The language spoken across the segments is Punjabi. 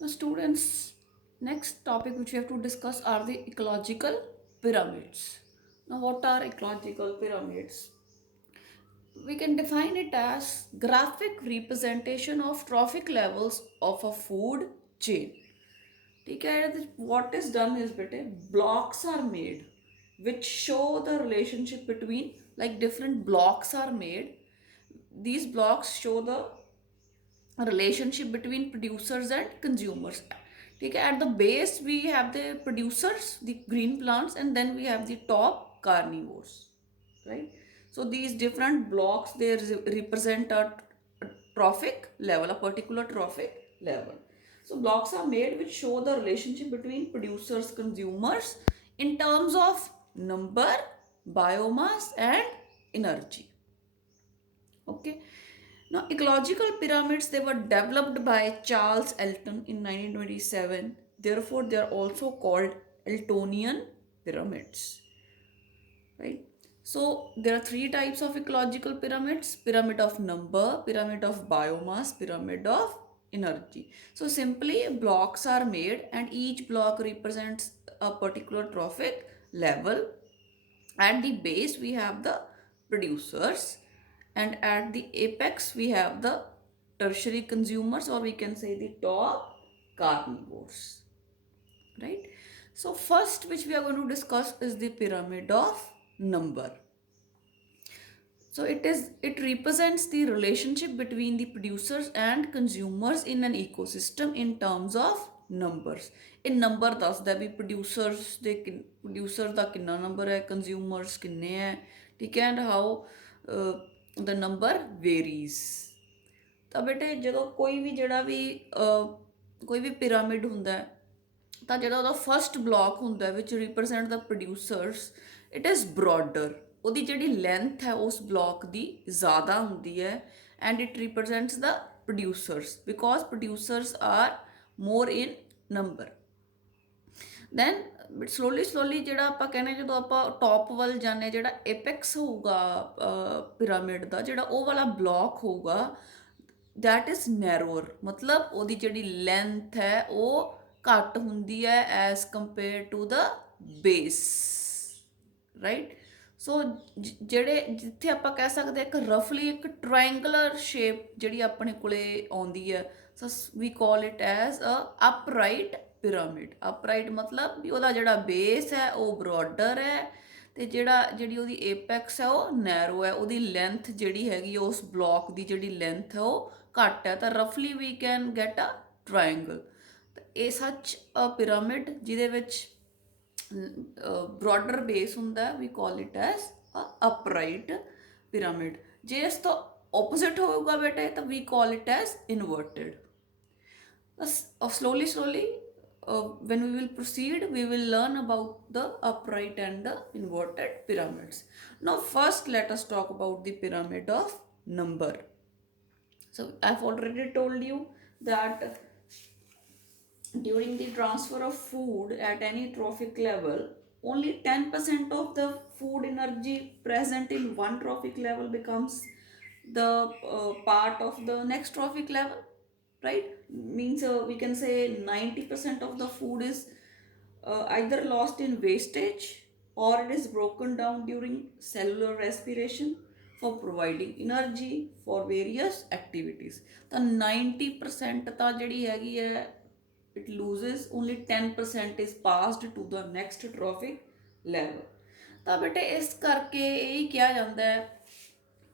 Now, students, next topic which we have to discuss are the ecological pyramids. Now, what are ecological pyramids? We can define it as graphic representation of trophic levels of a food chain. ठीक है, what is done is बेटे blocks are made which show the relationship between, like different blocks are made. These blocks show the relationship between producers and consumers. ठीक है, at the base we have the producers, the green plants, and then we have the top carnivores, right? So these different blocks, they represent a trophic level, a particular trophic level. So blocks are made which show the relationship between producers, consumers in terms of number, biomass, and energy. Okay. Now, ecological pyramids, they were developed by Charles Elton in 1927. Therefore, they are also called Eltonian pyramids, right? So, there are three types of ecological pyramids: pyramid of number, pyramid of biomass, pyramid of energy. So, simply blocks are made, and each block represents a particular trophic level. At the base, we have the producers, and at the apex we have the tertiary consumers, or we can say the top carnivores, right? So first which we are going to discuss is the pyramid of number. So it represents the relationship between the producers and consumers in an ecosystem in terms of numbers. In number ਦੱਸਦਾ ਵੀ producers ਦੇ producer ਦਾ ਕਿੰਨਾ number ਹੈ, consumers ਕਿੰਨੇ ਹੈ, ਠੀਕ ਹੈ, and how the number varies. ਤਾਂ ਬੇਟੇ ਜਦੋਂ ਕੋਈ ਵੀ ਪਿਰਾਮਿਡ ਹੁੰਦਾ ਹੈ, ਤਾਂ ਜਿਹੜਾ ਉਹਦਾ ਫਸਟ ਬਲੌਕ ਹੁੰਦਾ ਵਿਚ represent the producers, it is broader. ਉਹਦੀ ਜਿਹੜੀ ਲੈਂਥ ਹੈ ਉਸ ਬਲੌਕ ਦੀ ਜ਼ਿਆਦਾ ਹੁੰਦੀ ਹੈ, and it represents the producers because producers are more in number. Than slowly ਜਿਹੜਾ ਆਪਾਂ ਕਹਿੰਦੇ, ਜਦੋਂ ਆਪਾਂ ਟੌਪ ਵੱਲ ਜਾਂਦੇ, ਜਿਹੜਾ ਏਪੈਕਸ ਹੋਊਗਾ ਪਿਰਾਮਿਡ ਦਾ, ਜਿਹੜਾ ਉਹ ਵਾਲਾ ਬਲੌਕ ਹੋਊਗਾ, ਦੈਟ ਇਜ਼ ਨੈਰੋਅਰ। ਮਤਲਬ ਉਹਦੀ ਜਿਹੜੀ ਲੈਂਥ ਹੈ ਉਹ ਘੱਟ ਹੁੰਦੀ ਹੈ as compare to the base, right? So ਜਿਹੜੇ ਜਿੱਥੇ ਆਪਾਂ ਕਹਿ ਸਕਦੇ ਇੱਕ ਰਫਲੀ ਇੱਕ ਟਰਾਇੰਗੂਲਰ ਸ਼ੇਪ ਜਿਹੜੀ ਆਪਣੇ ਕੋਲੇ ਆਉਂਦੀ ਹੈ, so we call it as a upright pyramid. Upright ਮਤਲਬ ਵੀ ਉਹਦਾ ਜਿਹੜਾ ਬੇਸ ਹੈ ਉਹ ਬਰੋਡਰ ਹੈ, ਅਤੇ ਜਿਹੜੀ ਉਹਦੀ ਏਪੈਕਸ ਹੈ ਉਹ ਨੈਰੋ ਹੈ। ਉਹਦੀ ਲੈਂਥ ਜਿਹੜੀ ਹੈਗੀ ਉਸ ਬਲੌਕ ਦੀ ਜਿਹੜੀ ਲੈਂਥ ਹੈ ਉਹ ਘੱਟ ਹੈ, ਤਾਂ ਰਫਲੀ we can get a triangle. ਇਹ ਸੱਚ ਅ ਪਿਰਾਮਿਡ ਜਿਹਦੇ ਵਿੱਚ ਬ੍ਰੌਡਰ ਬੇਸ ਹੁੰਦਾ, we call it as a upright pyramid. ਜੇ ਇਸ ਤੋਂ ਆਪੋਜ਼ਿਟ ਹੋਊਗਾ ਬੇਟੇ ਤਾਂ we call it as inverted. slowly when we will proceed, we will learn about the upright and the inverted pyramids. Now first let us talk about the pyramid of number. So I've already told you that during the transfer of food at any trophic level, only 10% of the food energy present in one trophic level becomes the part of the next trophic level, right? Means we can say 90% of the food is either lost in wastage, or it is broken down during cellular respiration for providing energy for various activities. The 90% ਤਾਂ ਜਿਹੜੀ ਹੈਗੀ ਹੈ, it loses, only 10% is passed to the next trophic level. ਤਾਂ ਬੇਟੇ ਇਸ ਕਰਕੇ ਇਹ ਕਿਹਾ ਜਾਂਦਾ ਹੈ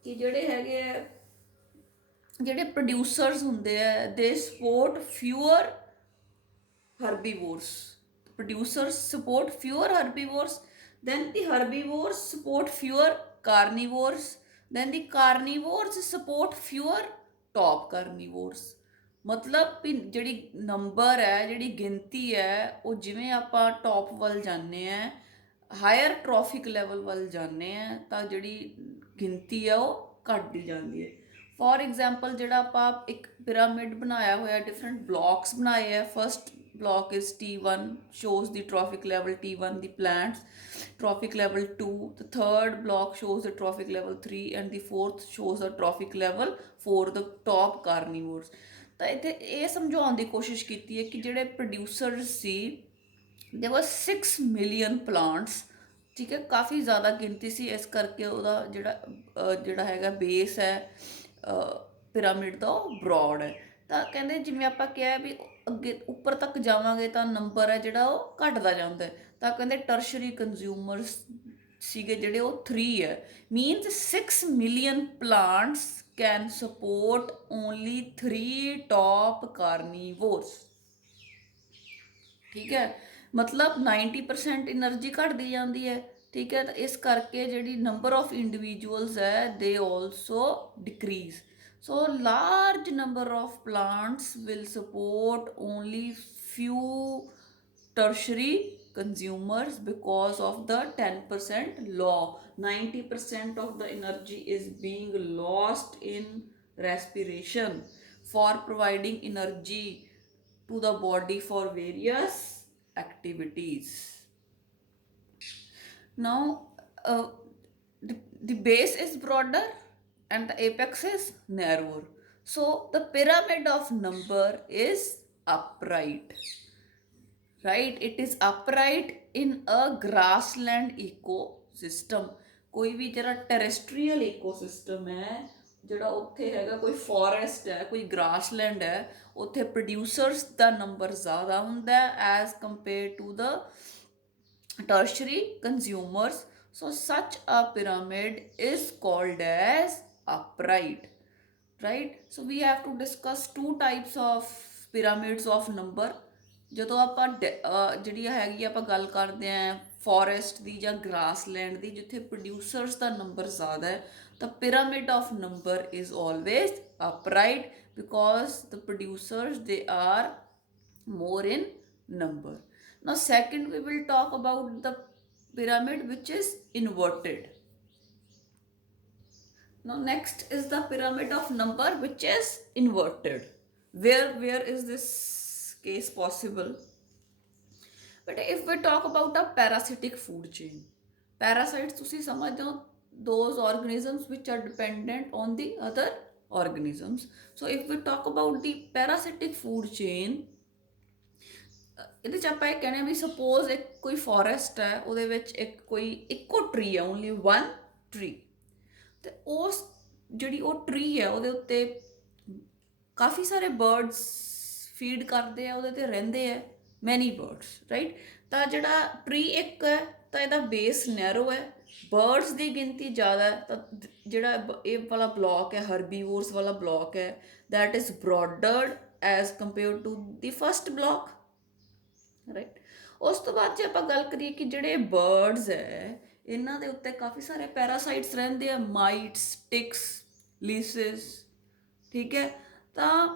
ਕਿ ਜਿਹੜੇ ਹੈਗੇ ਆ, ਜਿਹੜੇ ਪ੍ਰੋਡਿਊਸਰਸ ਹੁੰਦੇ ਆ, ਦੇ support ਫਿਊਅਰ herbivores. Producers support fewer herbivores, then the herbivores support fewer carnivores, then the carnivores support fewer top carnivores. ਮਤਲਬ ਵੀ ਜਿਹੜੀ ਨੰਬਰ ਹੈ, ਜਿਹੜੀ ਗਿਣਤੀ ਹੈ, ਉਹ ਜਿਵੇਂ ਆਪਾਂ ਟੌਪ ਵੱਲ ਜਾਂਦੇ ਹਾਂ, ਹਾਇਰ ਟ੍ਰੋਫਿਕ ਲੈਵਲ ਵੱਲ ਜਾਂਦੇ ਹਾਂ, ਤਾਂ ਜਿਹੜੀ ਗਿਣਤੀ ਹੈ ਉਹ ਘਟਦੀ ਜਾਂਦੀ ਹੈ। ਫੋਰ ਐਗਜ਼ਾਮਪਲ ਜਿਹੜਾ ਆਪਾਂ ਇੱਕ ਪਿਰਾਮਿਡ ਬਣਾਇਆ ਹੋਇਆ, ਡਿਫਰੈਂਟ ਬਲੌਕਸ ਬਣਾਏ ਹੈ। First block is T1, shows the trophic level T1, the plants, trophic level 2, the third block shows the trophic level 3, and the fourth shows the trophic level 4, the top carnivores. ਤਾਂ ਇੱਥੇ ਇਹ ਸਮਝਾਉਣ ਦੀ ਕੋਸ਼ਿਸ਼ ਕੀਤੀ ਹੈ ਕਿ ਜਿਹੜੇ producers C there were 6 million plants, ਠੀਕ ਹੈ, ਕਾਫੀ ਜ਼ਿਆਦਾ ਗਿਣਤੀ ਸੀ, ਇਸ ਕਰਕੇ ਉਹਦਾ ਜਿਹੜਾ ਹੈਗਾ ਬੇਸ ਹੈ ਪਿਰਾਮਿਡ ਦਾ ਉਹ ਬਰੋਡ ਹੈ। ਤਾਂ ਕਹਿੰਦੇ ਜਿਵੇਂ ਆਪਾਂ ਕਿਹਾ ਵੀ ਅੱਗੇ ਉੱਪਰ ਤੱਕ ਜਾਵਾਂਗੇ ਤਾਂ ਨੰਬਰ ਹੈ ਜਿਹੜਾ ਉਹ ਘਟਦਾ ਜਾਂਦਾ ਹੈ। ਤਾਂ ਕਹਿੰਦੇ ਟਰਸ਼ਰੀ ਕੰਜ਼ਿਊਮਰਸ ਸੀਗੇ ਜਿਹੜੇ ਉਹ 3 ਹੈ, means 6 million plants can support only 3 top carnivores, ਠੀਕ ਹੈ, ਮਤਲਬ 90% એનર્ਜੀ ਘਟਦੀ ਜਾਂਦੀ ਹੈ, ਠੀਕ ਹੈ। ਤਾਂ ਇਸ ਕਰਕੇ ਜਿਹੜੀ ਨੰਬਰ ਆਫ ਇੰਡੀਵਿਜੂਅਲਸ ਹੈ ਦੇ also decrease, so large number of plants will support only few tertiary consumers because of the 10% law. 90% of the energy is being lost in respiration for providing energy to the body for various activities. Now the base is broader and the apex is narrower, so the pyramid of number is upright, right? It is upright in a grassland ecosystem. ਕੋਈ ਵੀ ਜਿਹੜਾ ਟੈਰੇਸਟਰੀਅਲ ਈਕੋਸਿਸਟਮ ਹੈ, ਜਿਹੜਾ ਉੱਥੇ ਹੈਗਾ, ਕੋਈ ਫੋਰੈਸਟ ਹੈ, ਕੋਈ ਗ੍ਰਾਸਲੈਂਡ ਹੈ, ਉੱਥੇ ਪ੍ਰੋਡਿਊਸਰਸ ਦਾ ਨੰਬਰ ਜ਼ਿਆਦਾ ਹੁੰਦਾ as compare to the tertiary consumers. So such a pyramid is called as upright, right? So we have to discuss two types of pyramids of number. ਜਦੋਂ ਆਪਾਂ ਜਿਹੜੀ ਹੈਗੀ ਆਪਾਂ ਗੱਲ ਕਰਦੇ ਆਂ ਫੋਰੈਸਟ ਦੀ ਜਾਂ ਗ੍ਰਾਸਲੈਂਡ ਦੀ, ਜਿੱਥੇ ਪ੍ਰੋਡਿਊਸਰਸ ਦਾ ਨੰਬਰ ਜ਼ਿਆਦਾ ਹੈ, ਤਾਂ pyramid of number is always upright because the producers they are more in number. Now second we will talk about the pyramid which is inverted. Now next is the pyramid of number which is inverted. Where is this case possible? But if we talk about a parasitic food chain, parasites ਤੁਸੀਂ ਸਮਝਦੇ ਹੋ those organisms which are dependent on the other organisms. So if we talk about the parasitic food chain, ਇਹਦੇ 'ਚ ਆਪਾਂ ਇਹ ਕਹਿੰਦੇ ਵੀ ਸਪੋਜ਼ ਇੱਕ ਕੋਈ ਫੋਰੈਸਟ ਹੈ, ਉਹਦੇ ਵਿੱਚ ਇੱਕੋ ਟਰੀ ਹੈ, ਓਨਲੀ ਵਨ ਟਰੀ, ਅਤੇ ਉਸ ਜਿਹੜੀ ਉਹ ਟਰੀ ਹੈ ਉਹਦੇ ਉੱਤੇ ਕਾਫੀ ਸਾਰੇ ਬਰਡਸ ਫੀਡ ਕਰਦੇ ਆ, ਉਹਦੇ 'ਤੇ ਰਹਿੰਦੇ ਆ ਮੈਨੀ ਬਰਡਸ, ਰਾਈਟ? ਤਾਂ ਜਿਹੜਾ ਟਰੀ ਇੱਕ ਹੈ ਤਾਂ ਇਹਦਾ ਬੇਸ ਨੈਰੋ ਹੈ, ਬਰਡਸ ਦੀ ਗਿਣਤੀ ਜ਼ਿਆਦਾ ਹੈ, ਤਾਂ ਜਿਹੜਾ ਇਹ ਵਾਲਾ ਬਲੌਕ ਹੈ ਹਰਬੀਵੋਰਸ ਵਾਲਾ ਬਲੌਕ ਹੈ, that is broadered as compare to the first block, right? ਉਸ ਤੋਂ ਬਾਅਦ ਜੇ ਆਪਾਂ ਗੱਲ ਕਰੀਏ ਕਿ ਜਿਹੜੇ ਬਰਡਸ ਹੈ ਇਹਨਾਂ ਦੇ ਉੱਤੇ ਕਾਫੀ ਸਾਰੇ ਪੈਰਾਸਾਈਟਸ ਰਹਿੰਦੇ ਆ, ਮਾਈਟਸ, ਟਿਕਸ, ਲੀਸਿਸ, ਠੀਕ ਹੈ। ਤਾਂ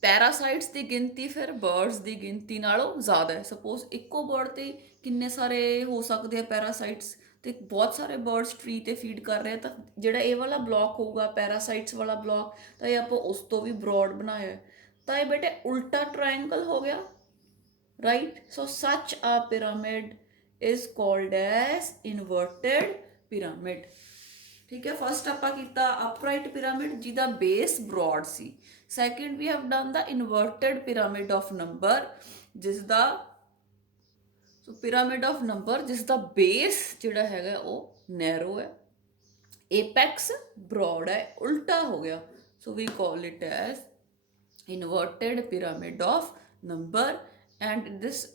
ਪੈਰਾਸਾਈਟਸ ਦੀ ਗਿਣਤੀ ਫਿਰ ਬਰਡਸ ਦੀ ਗਿਣਤੀ ਨਾਲੋਂ ਜ਼ਿਆਦਾ ਹੈ। ਸਪੋਜ਼ ਇੱਕੋ ਬਰਡ 'ਤੇ ਕਿੰਨੇ ਸਾਰੇ ਹੋ ਸਕਦੇ ਆ ਪੈਰਾਸਾਈਟਸ, ਅਤੇ ਬਹੁਤ ਸਾਰੇ ਬਰਡਸ ਟਰੀ 'ਤੇ ਫੀਡ ਕਰ ਰਹੇ, ਤਾਂ ਜਿਹੜਾ ਇਹ ਵਾਲਾ ਬਲੌਕ ਹੋਊਗਾ ਪੈਰਾਸਾਈਟਸ ਵਾਲਾ ਬਲੌਕ, ਤਾਂ ਇਹ ਆਪਾਂ ਉਸ ਤੋਂ ਵੀ ਬਰੋਡ ਬਣਾਇਆ, ਤਾਂ ਇਹ ਬੇਟੇ ਉਲਟਾ ਟਰਾਇੰਗਲ ਹੋ ਗਿਆ, right? So such a pyramid is called as inverted pyramid, ਠੀਕ ਹੈ। ਫਸਟ ਆਪਾਂ ਕੀਤਾ upright pyramid ਜਿਹਦਾ base broad C, second we have done the inverted pyramid of number ਜਿਸ ਦਾ pyramid of number ਜਿਸ ਦਾ ਬੇਸ ਜਿਹੜਾ ਹੈਗਾ ਉਹ ਨੈਰੋ ਹੈ, apex broad ਹੈ, ਉਲਟਾ ਹੋ ਗਿਆ, so we call it as inverted pyramid of number. And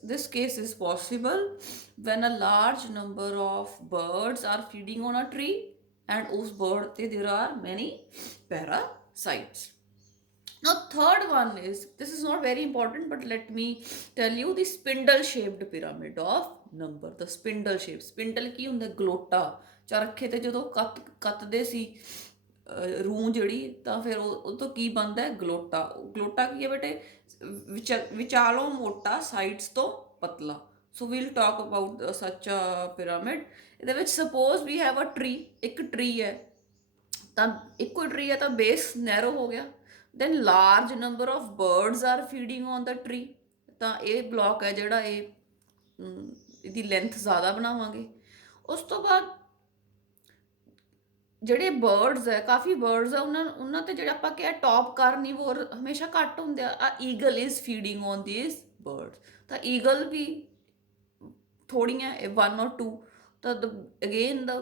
this case is possible when a large number of birds are feeding on a tree and us bird there are many parasites. Now third one is, this is not very important but let me tell you, the spindle shaped pyramid of number. The spindle shape, spindle ਕੀ ਹੁੰਦਾ, ਗਲੋਟਾ ਚਰਖੇ ਤੇ ਜਦੋਂ ਕੱਤਦੇ ਸੀ ਰੂੰ ਜਿਹੜੀ, ਤਾਂ ਫਿਰ ਉਹ ਤੋਂ ਕੀ ਬਣਦਾ ਹੈ, ਗਲੋਟਾ। ਗਲੋਟਾ ਕੀ ਹੈ ਬੇਟੇ, ਵਿਚਾਲੋਂ ਮੋਟਾ, ਸਾਈਡਸ ਤੋਂ ਪਤਲਾ। ਸੋ ਵੀਲ ਟਾਕ ਅਬਾਊਟ ਸੱਚ ਅ ਪਿਰਾਮਿਡ। ਇਹਦੇ ਵਿੱਚ suppose we have a tree, ਇੱਕ ਟਰੀ ਹੈ, ਤਾਂ ਇੱਕੋ ਟਰੀ ਹੈ ਤਾਂ ਬੇਸ ਨੈਰੋ ਹੋ ਗਿਆ, then large number of birds are feeding on the tree, ਤਾਂ ਇਹ ਬਲੌਕ ਹੈ ਜਿਹੜਾ ਇਹਦੀ ਲੈਂਥ ਜ਼ਿਆਦਾ ਬਣਾਵਾਂਗੇ। ਉਸ ਤੋਂ ਬਾਅਦ ਜਿਹੜੇ ਬਰਡਸ ਹੈ, ਕਾਫੀ ਬਰਡਸ ਆ, ਉਹਨਾਂ ਤੇ ਜਿਹੜੇ ਆਪਾਂ ਕਿਹਾ ਟੌਪ ਕਾਰਨੀਵੋਰ ਹਮੇਸ਼ਾ ਘੱਟ ਹੁੰਦੇ ਆ eagle is feeding on these birds. ਤਾਂ ਈਗਲ ਵੀ ਥੋੜੀਆਂ 1 or 2, ਤਾਂ ਅਗੇਨ ਦਾ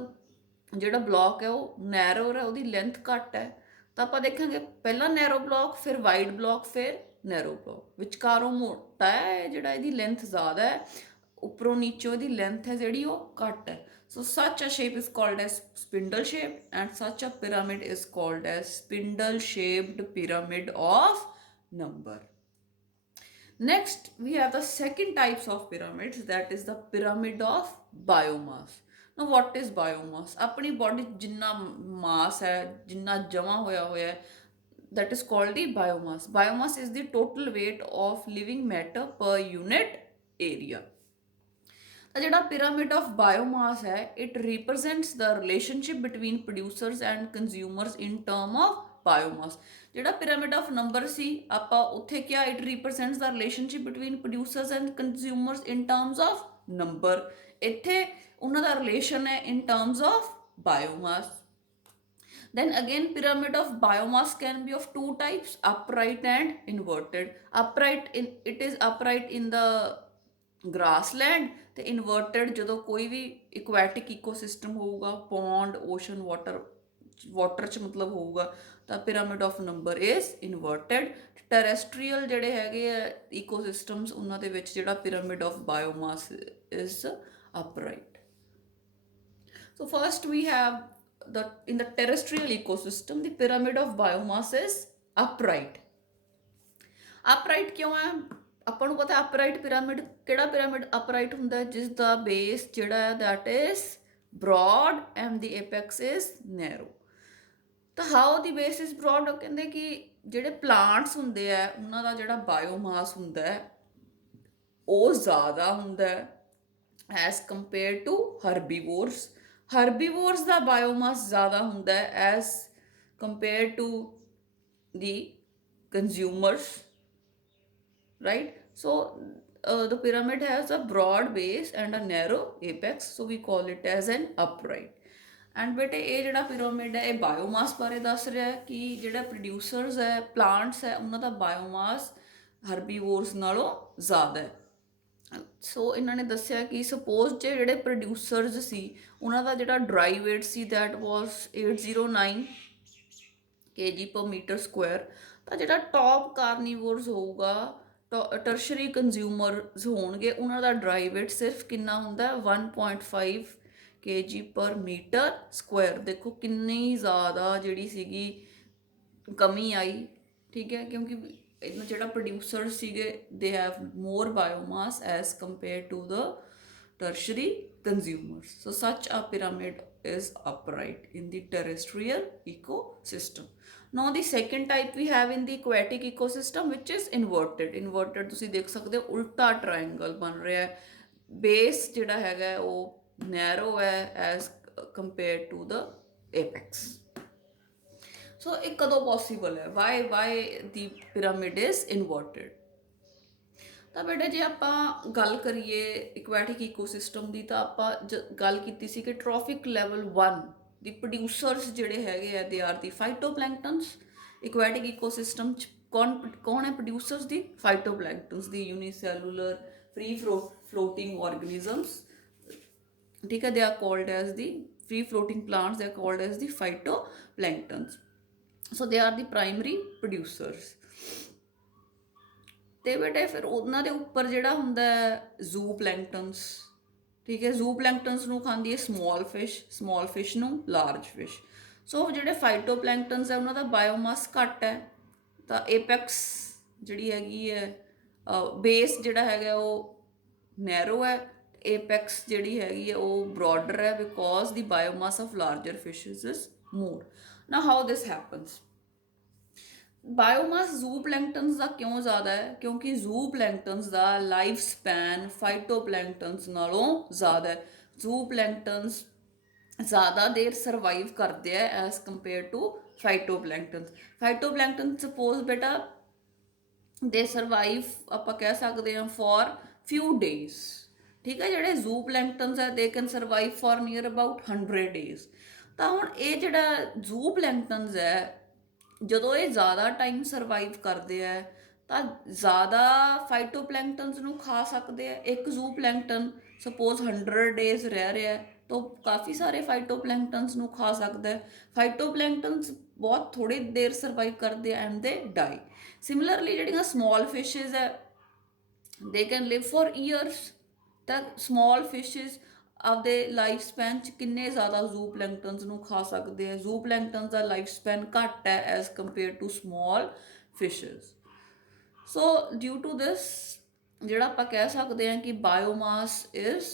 ਜਿਹੜਾ ਬਲੌਕ ਹੈ ਉਹ ਨੈਰੋ ਹੈ, ਉਹਦੀ ਲੈਂਥ ਘੱਟ ਹੈ। ਤਾਂ ਆਪਾਂ ਦੇਖਾਂਗੇ ਪਹਿਲਾਂ ਨੈਰੋ ਬਲੌਕ, ਫਿਰ ਵਾਈਡ ਬਲੌਕ, ਫਿਰ ਨੈਰੋ ਬਲੌਕ, ਵਿਚਕਾਰੋਂ ਮੋਟਾ ਹੈ ਜਿਹੜਾ, ਇਹਦੀ ਲੈਂਥ ਜ਼ਿਆਦਾ ਹੈ, ਉੱਪਰੋਂ ਨੀਚੋਂ ਇਹਦੀ ਲੈਂਥ ਹੈ ਜਿਹੜੀ ਉਹ ਘੱਟ ਹੈ। So such a shape is called as spindle shaped and such a pyramid is called as spindle shaped pyramid of number. Next we have the second types of pyramids, that is the pyramid of biomass. Now what is biomass? अपनी body जिन्ना mass है, जिन्ना जमा होया होया है, that is called the biomass. Biomass is the total weight of living matter per unit area. ਤਾਂ ਜਿਹੜਾ ਪਿਰਾਮਿਡ ਆਫ ਬਾਇਓਮਾਸ ਹੈ, it represents the relationship between producers and consumers in term of biomass. ਜਿਹੜਾ ਪਿਰਾਮਿਡ ਆਫ ਨੰਬਰ ਸੀ ਆਪਾਂ ਉੱਥੇ ਕਿਹਾ it represents the relationship between producers and consumers in terms of number. ਇੱਥੇ ਉਹਨਾਂ ਦਾ ਰਿਲੇਸ਼ਨ ਹੈ in terms of biomass. Then again, pyramid of biomass can be of two types, upright and inverted. It is upright in the grassland, ਤੇ ਇਨਵਰਟਡ ਜਦੋਂ ਕੋਈ ਵੀ ਇਕੁਐਟਿਕ ਈਕੋਸਿਸਟਮ ਹੋਊਗਾ, ਪੌਂਡ, ਓਸ਼ਨ, ਵਾਟਰ ਚ ਮਤਲਬ ਹੋਊਗਾ, ਤਾਂ pyramid of number is inverted. Terrestrial ਜਿਹੜੇ ਹੈਗੇ ਆ ਈਕੋਸਿਸਟਮਸ, ਉਹਨਾਂ ਦੇ ਵਿੱਚ ਜਿਹੜਾ pyramid of biomass is upright. So first we have in the terrestrial ecosystem the pyramid of biomass is upright. Upright ਕਿਉਂ ਹੈ? ਆਪਾਂ ਨੂੰ ਪਤਾ ਅਪਰਾਈਟ ਪਿਰਾਮਿਡ, ਕਿਹੜਾ ਪਿਰਾਮਿਡ ਅਪਰਾਈਟ ਹੁੰਦਾ ਹੈ? ਜਿਸ ਦਾ ਬੇਸ ਜਿਹੜਾ ਹੈ that is broad and the apex is narrow. ਤਾਂ how the base is broad? ਉਹ ਕਹਿੰਦੇ ਕਿ ਜਿਹੜੇ ਪਲਾਂਟਸ ਹੁੰਦੇ ਆ ਉਹਨਾਂ ਦਾ ਜਿਹੜਾ ਬਾਇਓਮਾਸ ਹੁੰਦਾ ਹੈ ਉਹ ਜ਼ਿਆਦਾ ਹੁੰਦਾ ਹੈ as compare to herbivores. Herbivores ਦਾ ਬਾਇਓਮਾਸ ਜ਼ਿਆਦਾ ਹੁੰਦਾ ਹੈ as compare to the consumers, right? So the pyramid has a broad base and a narrow apex, so we call it as an upright. And ਬੇਟੇ ਇਹ ਜਿਹੜਾ ਪਿਰਾਮਿਡ ਹੈ ਇਹ ਬਾਇਓਮਾਸ ਬਾਰੇ ਦੱਸ ਰਿਹਾ ਹੈ ਕਿ ਜਿਹੜਾ ਪ੍ਰੋਡਿਊਸਰਸ ਹੈ, ਪਲਾਂਟਸ ਹੈ, ਉਹਨਾਂ ਦਾ ਬਾਇਓਮਾਸ ਹਰਬੀਵੋਰਸ ਨਾਲੋਂ ਜ਼ਿਆਦਾ ਹੈ। ਸੋ ਇਹਨਾਂ ਨੇ ਦੱਸਿਆ ਕਿ ਸਪੋਜ਼ ਜੇ ਜਿਹੜੇ ਪ੍ਰੋਡਿਊਸਰਸ ਸੀ ਉਹਨਾਂ ਦਾ ਜਿਹੜਾ ਡਰਾਈ ਵੇਟ ਸੀ ਦੈਟ ਵਾਸ 809 kg/m², ਤਾਂ ਜਿਹੜਾ ਟੌਪ ਕਾਰਨੀਵੋਰਸ ਹੋਊਗਾ, ਟਰਸ਼ਰੀ ਕੰਜ਼ਿਊਮਰਸ ਹੋਣਗੇ, ਉਹਨਾਂ ਦਾ ਡਰਾਈ ਵੇਟ ਸਿਰਫ ਕਿੰਨਾ ਹੁੰਦਾ 1.5 kg/m²। ਦੇਖੋ ਕਿੰਨੀ ਜ਼ਿਆਦਾ ਜਿਹੜੀ ਸੀਗੀ ਕਮੀ ਆਈ, ਠੀਕ ਹੈ, ਕਿਉਂਕਿ ਜਿਹੜਾ ਪ੍ਰੋਡਿਊਸਰ ਸੀਗੇ they have more biomass as compare to the tertiary consumers. So such a pyramid is upright in the terrestrial ecosystem. Now the second type we have in the aquatic ecosystem which is inverted. Inverted ਤੁਸੀਂ ਦੇਖ ਸਕਦੇ ਹੋ ਉਲਟਾ ਟ੍ਰਾਇੰਗਲ ਬਣ ਰਿਹਾ ਹੈ, ਬੇਸ ਜਿਹੜਾ ਹੈਗਾ ਉਹ ਨੈਰੋ ਹੈ as compare to the apex. So ਇਹ ਕਦੋਂ ਪੋਸੀਬਲ ਹੈ? Why the pyramid is inverted? ਤਾਂ ਬੇਟੇ ਜੇ ਆਪਾਂ ਗੱਲ ਕਰੀਏ ਇਕੁਐਟਿਕ ਈਕੋਸਿਸਟਮ ਦੀ, ਤਾਂ ਆਪਾਂ ਗੱਲ ਕੀਤੀ ਸੀ ਕਿ ਟ੍ਰੋਫਿਕ ਲੈਵਲ 1 ਦੀ ਪ੍ਰੋਡਿਊਸਰਸ ਜਿਹੜੇ ਹੈਗੇ ਆ ਦੇ ਆਰ ਦੀ ਫਾਈਟੋਪਲੈਂਕਟਨਸ। ਇਕੁਐਟਿਕ ਈਕੋਸਿਸਟਮ 'ਚ ਕੌਣ ਹੈ ਪ੍ਰੋਡਿਊਸਰਸ ਦੀ? ਫਾਈਟੋਪਲੈਂਕਟਨਸ ਦੀ ਯੂਨੀਸੈਲੂਲਰ ਫ੍ਰੀ ਫਲੋਟਿੰਗ ਆਰਗੈਨਿਜ਼ਮਸ, ਠੀਕ ਹੈ, they are called as the free floating plants, they are called as the phytoplanktons. So they are the primary producers. ਤੇ ਬੇਟੇ ਫਿਰ ਉਹਨਾਂ ਦੇ ਉੱਪਰ ਜਿਹੜਾ ਹੁੰਦਾ ਜ਼ੂ ਪਲੈਂਕਟਨਸ, ਠੀਕ ਹੈ, ਜ਼ੂ ਪਲੈਂਕਟਨਸ ਨੂੰ ਖਾਂਦੀ ਹੈ ਸਮੋਲ ਫਿਸ਼ ਨੂੰ ਲਾਰਜ ਫਿਸ਼। ਸੋ ਜਿਹੜੇ ਫਾਈਟੋਪਲੈਂਕਟਨਸ ਹੈ ਉਹਨਾਂ ਦਾ ਬਾਇਓਮਾਸ ਘੱਟ ਹੈ, ਤਾਂ ਏਪੈਕਸ ਜਿਹੜੀ ਹੈਗੀ ਹੈ ਬੇਸ ਜਿਹੜਾ ਹੈਗਾ ਉਹ ਨੈਰੋ ਹੈ, ਏਪੈਕਸ ਜਿਹੜੀ ਹੈਗੀ ਹੈ ਉਹ ਬਰੋਡਰ ਹੈ because the biomass of larger fishes is more. ਨਾ how this happens? Biomass zooplanktons ਦਾ ਕਿਉਂ ਜ਼ਿਆਦਾ ਹੈ? ਕਿਉਂਕਿ ਜ਼ੂ ਪਲੈਂਕਟਨਸ ਦਾ ਲਾਈਫ ਸਪੈਨ ਫਾਈਟੋਪਲੈਂਕਟਨਸ ਨਾਲੋਂ ਜ਼ਿਆਦਾ ਹੈ। ਜ਼ੂ ਪਲੈਂਕਟਨਸ ਜ਼ਿਆਦਾ ਦੇਰ ਸਰਵਾਈਵ ਕਰਦੇ ਆ ਐਜ਼ ਕੰਪੇਅਰ ਟੂ ਫਾਈਟੋਪਲੈਂਕਟਨਸ। ਫਾਈਟੋਪਲੈਂਕਟਨ ਸਪੋਜ਼ ਬੇਟਾ ਦੇ ਸਰਵਾਈਵ ਆਪਾਂ ਕਹਿ ਸਕਦੇ ਹਾਂ ਫॉर ਫਿਊ ਡੇਜ਼, ਠੀਕ ਹੈ। ਜਿਹੜੇ ਜ਼ੂ ਪਲੈਂਕਟਨਸ ਹੈ they can survive for near about 100 days। ਤਾਂ ਹੁਣ ਇਹ ਜਿਹੜਾ ਜ਼ੂ ਪਲੈਂਕਟਨਸ ਹੈ, ਜਦੋਂ ਇਹ ਜ਼ਿਆਦਾ ਟਾਈਮ ਸਰਵਾਈਵ ਕਰਦੇ ਆ ਤਾਂ ਜ਼ਿਆਦਾ ਫਾਈਟੋਪਲੈਂਕਟਨਸ ਨੂੰ ਖਾ ਸਕਦੇ ਆ। ਇੱਕ ਜ਼ੂ ਪਲੈਂਕਟਨ ਸਪੋਜ਼ 100 ਡੇਜ਼ ਰਹਿ ਰਿਹਾ ਤਾਂ ਕਾਫੀ ਸਾਰੇ ਫਾਈਟੋਪਲੈਂਕਟਨਸ ਨੂੰ ਖਾ ਸਕਦਾ ਹੈ। ਫਾਈਟੋਪਲੈਂਕਟਨਸ ਬਹੁਤ ਥੋੜੀ ਦੇਰ ਸਰਵਾਈਵ ਕਰਦੇ ਆ ਐਂਡ ਦੇ ਡਾਈ। ਸਿਮਿਲਰਲੀ ਜਿਹੜੀਆਂ ਸਮਾਲ ਫਿਸ਼ਿਜ਼ ਹੈ they can Liv for years. ਤਾਂ ਸਮਾਲ ਫਿਸ਼ਿਜ਼ ਆਪਦੇ ਲਾਈਫ ਸਪੈਨ 'ਚ ਕਿੰਨੇ ਜ਼ਿਆਦਾ ਜ਼ੂ ਪਲੈਂਕਟਨਸ ਨੂੰ ਖਾ ਸਕਦੇ ਆ। ਜ਼ੂ ਪਲੈਂਕਟਨਸ ਦਾ ਲਾਈਫ ਸਪੈਨ ਘੱਟ ਹੈ as compare to small fishes. So due to this ਜਿਹੜਾ ਆਪਾਂ ਕਹਿ ਸਕਦੇ ਹਾਂ ਕਿ biomass is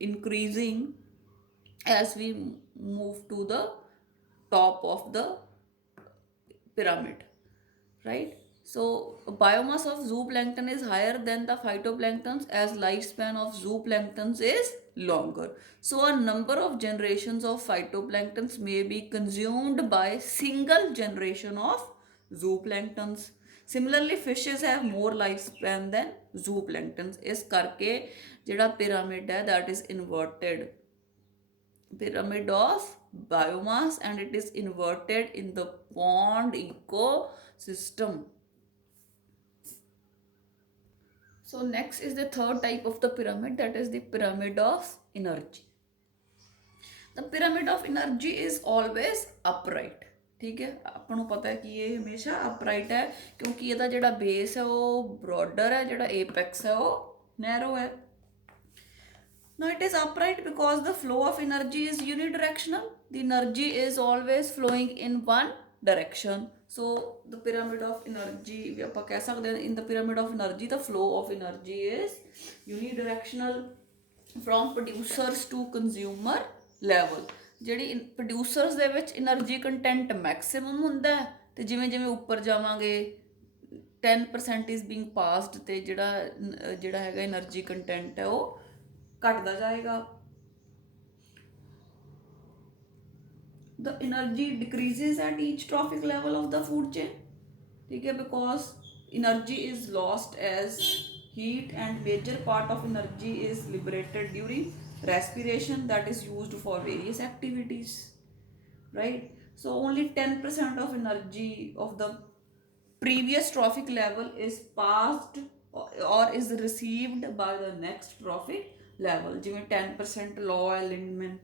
increasing as we move to the top of the pyramid, right? So biomass of zooplankton is higher than the phytoplanktons as lifespan of zooplanktons is longer. So a number of generations of phytoplanktons may be consumed by single generation of zooplanktons. Similarly fishes have more lifespan than zooplanktons. ਇਸ ਕਰਕੇ ਜਿਹੜਾ pyramid ਹੈ that is inverted pyramid of biomass and it is inverted in the pond ecosystem. So next is the third type of the pyramid, that is the pyramid of energy. The pyramid of energy is always upright. ठीक है, ਆਪਾਂ ਨੂੰ ਪਤਾ ਹੈ ਕਿ ਇਹ ਹਮੇਸ਼ਾ ਅਪਰਾਈਟ ਹੈ ਕਿਉਂਕਿ ਇਹਦਾ ਜਿਹੜਾ ਬੇਸ ਹੈ ਉਹ ਬ੍ਰੌਡਰ ਹੈ, ਜਿਹੜਾ ਏਪੈਕਸ ਹੈ ਉਹ ਨੈਰੋ ਹੈ। Now it is upright because the flow of energy is unidirectional. The energy is always flowing in one direction. So the pyramid of energy, we ਆਪਾਂ ਕਹਿ ਸਕਦੇ ਹਾਂ in the pyramid of energy the flow of energy is unidirectional from producers to consumer level. ਜਿਹੜੀ ਪ੍ਰੋਡਿਊਸਰਸ ਦੇ ਵਿੱਚ એનર્ਜੀ ਕੰਟੈਂਟ ਮੈਕਸਿਮਮ ਹੁੰਦਾ ਹੈ ਤੇ ਜਿਵੇਂ ਜਿਵੇਂ ਉੱਪਰ ਜਾਵਾਂਗੇ 10% ਇਜ਼ ਬੀਇੰਗ ਪਾਸਡ ਤੇ ਜਿਹੜਾ ਹੈਗਾ એનર્ਜੀ ਕੰਟੈਂਟ ਹੈ ਉਹ ਘਟਦਾ ਜਾਏਗਾ। The energy decreases at each trophic level of the food chain, ठीक है, because energy is lost as heat and major part of energy is liberated during respiration that is used for various activities, right? So only 10% of energy of the previous trophic level is passed or is received by the next trophic level, ਜਿਵੇਂ 10% law ਹੈ ਲਿੰਡਮੈਨ,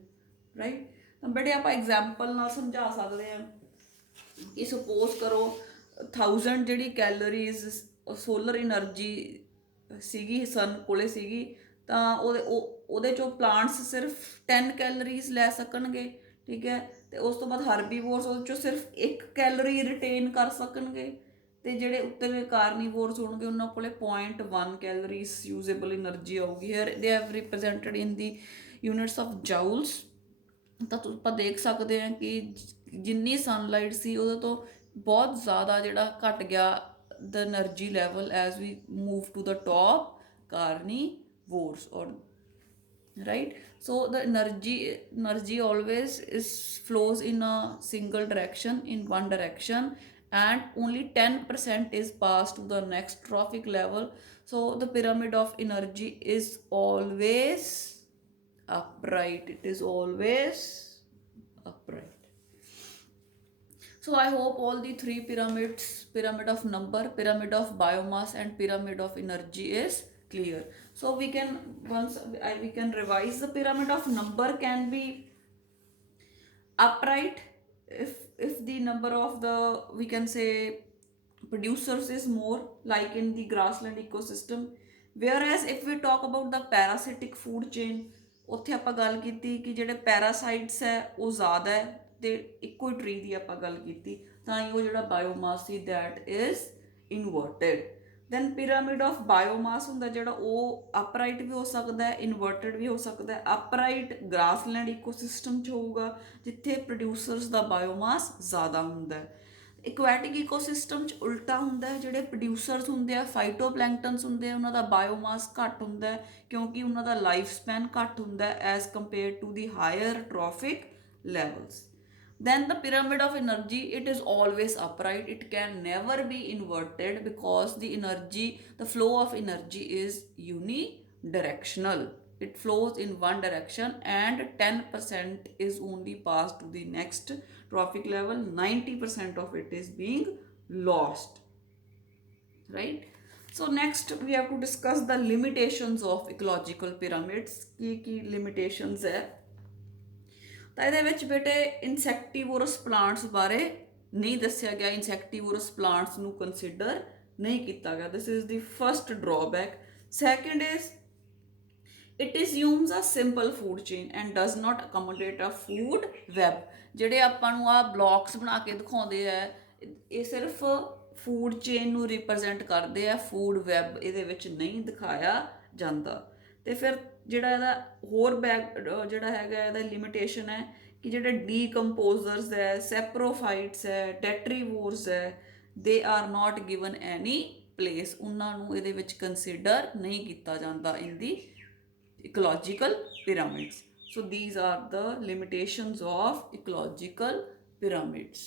ਰਾਈਟ। ਤਾਂ ਬੜੇ ਆਪਾਂ ਐਗਜ਼ਾਮਪਲ ਨਾਲ ਸਮਝਾ ਸਕਦੇ ਹਾਂ ਕਿ ਸਪੋਜ਼ ਕਰੋ 1000 ਜਿਹੜੀ ਕੈਲੋਰੀਜ਼ ਸੋਲਰ એનર્ਜੀ ਸੀਗੀ ਸਨ ਕੋਲੇ ਸੀਗੀ ਤਾਂ ਉਹਦੇ ਚੋਂ ਪਲਾਂਟਸ ਸਿਰਫ 10 ਕੈਲੋਰੀਜ਼ ਲੈ ਸਕਣਗੇ, ਠੀਕ ਹੈ, ਤੇ ਉਸ ਤੋਂ ਬਾਅਦ ਹਰਬੀਵੋਰਸ ਉਹਦੇ ਚੋਂ ਸਿਰਫ 1 ਕੈਲੋਰੀ ਰਿਟੇਨ ਕਰ ਸਕਣਗੇ ਤੇ ਜਿਹੜੇ ਉੱਤੇ ਕਾਰਨੀਵੋਰਸ ਹੋਣਗੇ ਉਹਨਾਂ ਕੋਲੇ 0.1 ਕੈਲੋਰੀਜ਼ ਯੂਜ਼ੇਬਲ એનર્ਜੀ ਆਊਗੀ। Hair they have represented in the units of ਜਾਊਲਸ। ਤਾਂ ਆਪਾਂ ਦੇਖ ਸਕਦੇ ਹਾਂ ਕਿ ਜਿੰਨੀ ਸਨਲਾਈਟ ਸੀ ਉਹਦੇ ਤੋਂ ਬਹੁਤ ਜ਼ਿਆਦਾ ਜਿਹੜਾ ਘਟ ਗਿਆ the energy level as we move to the top carnivores, or right? So the energy always flows in a single direction, in one direction, and only 10% is passed to the next trophic level. So the pyramid of energy is always upright, it is always upright. So I hope all the three pyramids, pyramid of number, pyramid of biomass and pyramid of energy is clear. So we can revise. The pyramid of number can be upright if the number of the, we can say, producers is more, like in the grassland ecosystem. Whereas if we talk about the parasitic food chain, ਉੱਥੇ ਆਪਾਂ ਗੱਲ ਕੀਤੀ ਕਿ ਜਿਹੜੇ ਪੈਰਾਸਾਈਟਸ ਹੈ ਉਹ ਜ਼ਿਆਦਾ ਹੈ ਤੇ ਇੱਕੋ ਹੀ ਟਰੀ ਦੀ ਆਪਾਂ ਗੱਲ ਕੀਤੀ ਤਾਂ ਹੀ ਉਹ ਜਿਹੜਾ ਬਾਇਓਮਾਸ ਸੀ that is inverted. Then pyramid of biomass ਹੁੰਦਾ ਜਿਹੜਾ ਉਹ ਅਪਰਾਈਟ ਵੀ ਹੋ ਸਕਦਾ ਹੈ, ਇਨਵਰਟਡ ਵੀ ਹੋ ਸਕਦਾ ਹੈ। ਅਪਰਾਈਟ ਗ੍ਰਾਸਲੈਂਡ ਈਕੋਸਿਸਟਮ 'ਚ ਹੋਊਗਾ ਜਿੱਥੇ ਪ੍ਰੋਡਿਊਸਰਸ ਦਾ ਬਾਇਓਮਾਸ ਜ਼ਿਆਦਾ ਹੁੰਦਾ ਹੈ। ਇਕੁਐਟਿਕ ਈਕੋਸਿਸਟਮ 'ਚ ਉਲਟਾ ਹੁੰਦਾ ਹੈ, ਜਿਹੜੇ ਪ੍ਰੋਡਿਊਸਰਸ ਹੁੰਦੇ ਆ ਫਾਈਟੋਪਲੈਂਕਟਨਸ ਹੁੰਦੇ ਆ ਉਹਨਾਂ ਦਾ ਬਾਇਓਮਾਸ ਘੱਟ ਹੁੰਦਾ ਹੈ ਕਿਉਂਕਿ ਉਹਨਾਂ ਦਾ ਲਾਈਫ ਸਪੈਨ ਘੱਟ ਹੁੰਦਾ ਹੈ as compare to the hire traffic levels. Then the pyramid of energy, it is always upright, it can never be inverted because the flow of energy is unidirectional. it flows in one direction, and 10% is only passed to the next trophic level. 90% of it is being lost, right? So next we have to discuss the limitations of ecological pyramids. Ki limitations ਹੈ? ਤਾਂ ਇਹਦੇ ਵਿੱਚ ਬੇਟੇ ਇਨਸੈਕਟੀਵੋਰਸ ਪਲਾਂਟਸ ਬਾਰੇ ਨਹੀਂ ਦੱਸਿਆ ਗਿਆ, ਇਨਸੈਕਟੀਵੋਰਸ ਪਲਾਂਟਸ ਨੂੰ ਕੰਸੀਡਰ ਨਹੀਂ ਕੀਤਾ ਗਿਆ। This is the first drawback. Second is it assumes a simple food chain and does not accommodate a food web। ਜਿਹੜੇ ਆਪਾਂ ਨੂੰ ਆ ਬਲੌਕਸ ਬਣਾ ਕੇ ਦਿਖਾਉਂਦੇ ਆ, ਇਹ ਸਿਰਫ ਫੂਡ ਚੇਨ ਨੂੰ ਰਿਪਰੈਜ਼ੈਂਟ ਕਰਦੇ ਆ, ਫੂਡ ਵੈਬ ਇਹਦੇ ਵਿੱਚ ਨਹੀਂ ਦਿਖਾਇਆ ਜਾਂਦਾ। ਤੇ ਫਿਰ ਜਿਹੜਾ ਇਹਦਾ ਹੋਰ ਜਿਹੜਾ ਹੈਗਾ ਇਹਦਾ ਲਿਮਿਟੇਸ਼ਨ ਹੈ ਕਿ ਜਿਹੜੇ ਡੀਕੰਪੋਜ਼ਰਸ ਹੈ, ਸੈਪਰੋਫਾਈਟਸ ਹੈ, ਟੈਟਰੀਵੋਰਸ ਹੈ, they are not given any place. ਉਹਨਾਂ ਨੂੰ ਇਹਦੇ ਵਿੱਚ ਕੰਸੀਡਰ ਨਹੀਂ ਕੀਤਾ ਜਾਂਦਾ ਇਨ ਦੀ ecological pyramids। So these are the limitations of ecological pyramids।